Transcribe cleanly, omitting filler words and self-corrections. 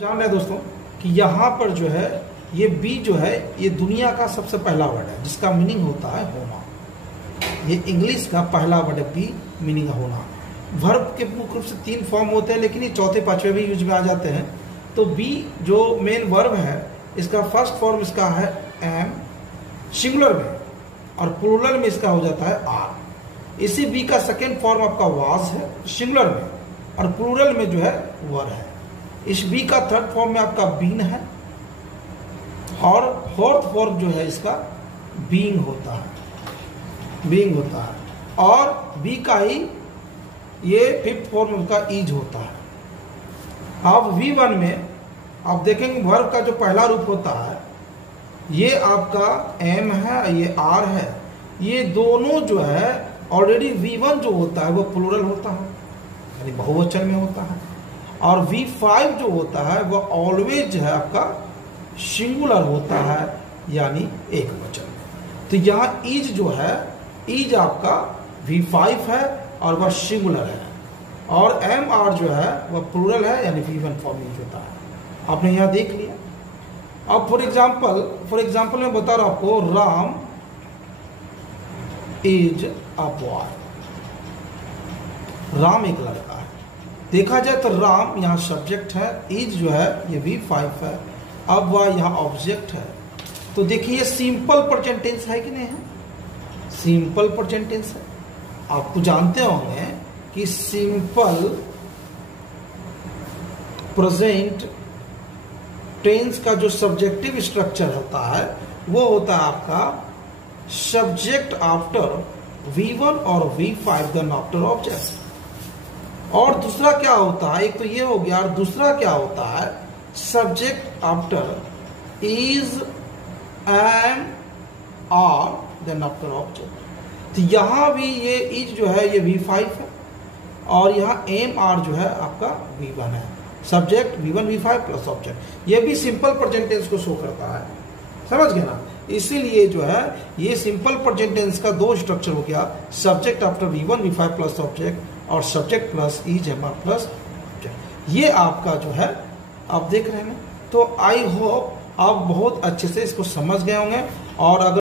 जान रहे हैं दोस्तों कि यहाँ पर जो है ये बी जो है ये दुनिया का सबसे पहला वर्ड है जिसका मीनिंग होता है होना। ये इंग्लिश का पहला वर्ड है बी, मीनिंग होना। वर्ब के मुख्य रूप से 3 फॉर्म होते हैं लेकिन ये चौथे पांचवे भी यूज में आ जाते हैं। तो बी जो मेन वर्ब है इसका फर्स्ट फॉर्म इसका है एम सिंगुलर में और प्लूरल में इसका हो जाता है आर। इसी बी का सेकेंड फॉर्म आपका वाज है सिंगुलर में और प्लूरल में जो है वर है। इस बी का थर्ड फॉर्म में आपका बीन है और फोर्थ फॉर्म जो है इसका बीइंग होता है और बी का ही ये फिफ्थ फॉर्म का ईज होता है। अब V1 में आप देखेंगे वर्ब का जो पहला रूप होता है ये आपका एम है, ये आर है। ये दोनों जो है ऑलरेडी V1 जो होता है वो प्लूरल होता है यानी बहुवचन में होता है और V5 जो होता है वो ऑलवेज है आपका सिंगुलर होता है यानी एक वचन में। तो यहाँ ईज जो है ईज आपका V5 है और वह सिंगुलर है और एम आर जो है वह प्लूरल है यानी V1 फॉर्म यूज होता है। आपने यहाँ देख लिया। अब फॉर एग्जाम्पल मैं बता रहा हूं आपको Ram is a boy. Ram एक लड़का है। देखा जाए तो राम यहाँ सब्जेक्ट है, इज जो है ये V5 है, अब वह यहाँ ऑब्जेक्ट है। तो देखिए ये सिंपल प्रेजेंट टेंस है कि नहीं है? सिंपल प्रेजेंट टेंस है। आप तो जानते होंगे कि सिंपल प्रेजेंट टेंस का जो सब्जेक्टिव स्ट्रक्चर होता है वो होता है आपका सब्जेक्ट आफ्टर V1 और V5 देन आफ्टर ऑब्जेक्ट। और दूसरा क्या होता है, एक तो ये हो गया और दूसरा क्या होता है subject after is M R then after object. तो यहां भी ये इज जो है ये V5 है और यहाँ एम आर जो है आपका V1 है। Subject V1 V5 plus object. ये भी सिंपल प्रेजेंट टेंस को शो करता है, समझ गए ना। इसीलिए जो है ये सिंपल प्रेजेंट टेंस का 2 स्ट्रक्चर हो गया, subject after V1 V5 plus object और subject plus is M are plus object. ये आपका जो है आप देख रहे हैं। तो आई होप आप बहुत अच्छे से इसको समझ गए होंगे और अगर